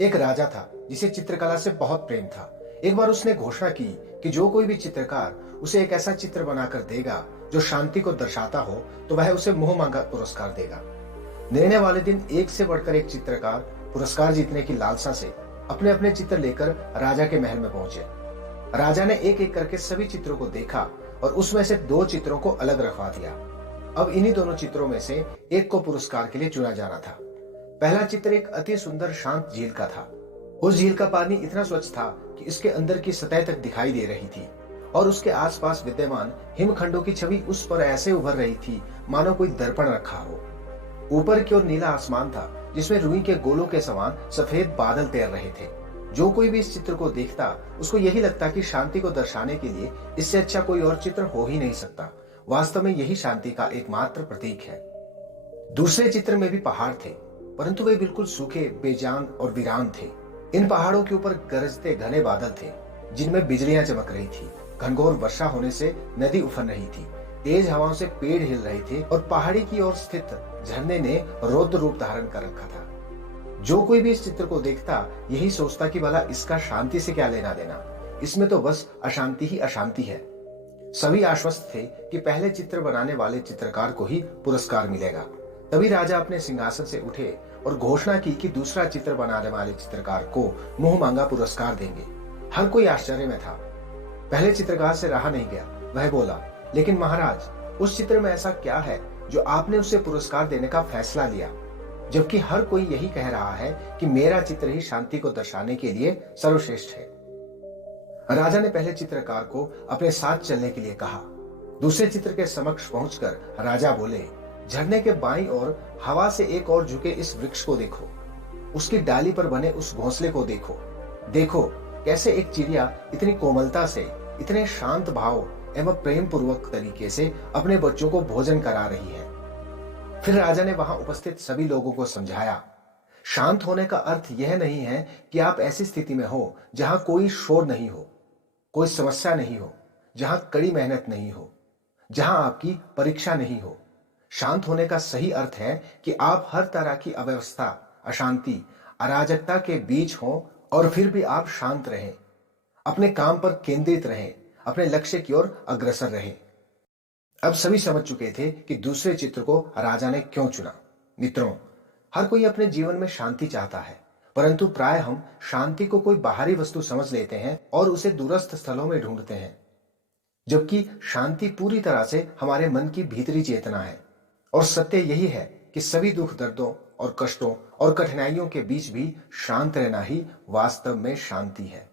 एक राजा था जिसे चित्रकला से बहुत प्रेम था। एक बार उसने घोषणा की कि जो कोई भी चित्रकार उसे एक ऐसा चित्र बनाकर देगा जो शांति को दर्शाता हो तो वह उसे मुंह मांगा पुरस्कार देगा। निर्णय वाले दिन एक से बढ़कर एक चित्रकार पुरस्कार जीतने की लालसा से अपने अपने चित्र लेकर राजा के महल में पहुंचे। राजा ने एक एक करके सभी चित्रों को देखा और उसमें से दो चित्रों को अलग रखवा दिया। अब इन्हीं दोनों चित्रों में से एक को पुरस्कार के लिए चुना जाना था। पहला चित्र एक अति सुंदर शांत झील का था। उस झील का पानी इतना स्वच्छ था कि इसके अंदर की सतह तक दिखाई दे रही थी और उसके आसपास विद्यमान हिमखंडों की छवि उस पर ऐसे उभर रही थी मानो कोई दर्पण रखा हो। ऊपर की ओर नीला आसमान था जिसमें रुई के गोलों के समान सफेद बादल तैर रहे थे। जो कोई भी इस चित्र को देखता उसको यही लगता कि शांति को दर्शाने के लिए इससे अच्छा कोई और चित्र हो ही नहीं सकता। वास्तव में यही शांति का एकमात्र प्रतीक है। दूसरे चित्र में भी पहाड़ थे, परंतु वे बिल्कुल सूखे, बेजान और वीरान थे। इन पहाड़ों के ऊपर गरजते घने बादल थे जिनमें बिजलियां चमक रही थी। घनघोर वर्षा होने से नदी उफन रही थी, तेज हवाओं से पेड़ हिल रहे थे और पहाड़ी की ओर स्थित झरने ने रौद्र रूप धारण कर रखा था। जो कोई भी इस चित्र को देखता यही सोचता कि भला इसका शांति से क्या लेना देना, इसमें तो बस अशांति ही अशांति है। सभी आश्वस्त थे कि पहले चित्र बनाने वाले चित्रकार को ही पुरस्कार मिलेगा। तभी राजा अपने सिंहासन से उठे और घोषणा की कि दूसरा चित्र बनाने वाले चित्रकार को मुंह मांगा पुरस्कार देंगे। हर कोई आश्चर्य में था। पहले चित्रकार से रहा नहीं गया। वह बोला, लेकिन महाराज, उस चित्र में ऐसा क्या है जो आपने उसे पुरस्कार देने का फैसला लिया, जबकि हर कोई यही कह रहा है कि मेरा चित्र ही शांति को दर्शाने के लिए सर्वश्रेष्ठ है। राजा ने पहले चित्रकार को अपने साथ चलने के लिए कहा। दूसरे चित्र के समक्ष पहुंचकर राजा बोले, झरने के बाईं ओर हवा से एक और झुके इस वृक्ष को देखो, उसकी डाली पर बने उस घोंसले को देखो। देखो कैसे एक चिड़िया इतनी कोमलता से, इतने शांत भाव एवं प्रेम पूर्वक तरीके से अपने बच्चों को भोजन करा रही है। फिर राजा ने वहां उपस्थित सभी लोगों को समझाया, शांत होने का अर्थ यह नहीं है कि आप ऐसी स्थिति में हो जहां कोई शोर नहीं हो, कोई समस्या नहीं हो, जहां कड़ी मेहनत नहीं हो, जहां आपकी परीक्षा नहीं हो। शांत होने का सही अर्थ है कि आप हर तरह की अव्यवस्था, अशांति, अराजकता के बीच हो और फिर भी आप शांत रहें, अपने काम पर केंद्रित रहें, अपने लक्ष्य की ओर अग्रसर रहें। अब सभी समझ चुके थे कि दूसरे चित्र को राजा ने क्यों चुना। मित्रों, हर कोई अपने जीवन में शांति चाहता है, परंतु प्राय हम शांति को कोई बाहरी वस्तु समझ लेते हैं और उसे दूरस्थ स्थलों में ढूंढते हैं, जबकि शांति पूरी तरह से हमारे मन की भीतरी चेतना है। और सत्य यही है कि सभी दुख, दर्दों और कष्टों और कठिनाइयों के बीच भी शांत रहना ही वास्तव में शांति है।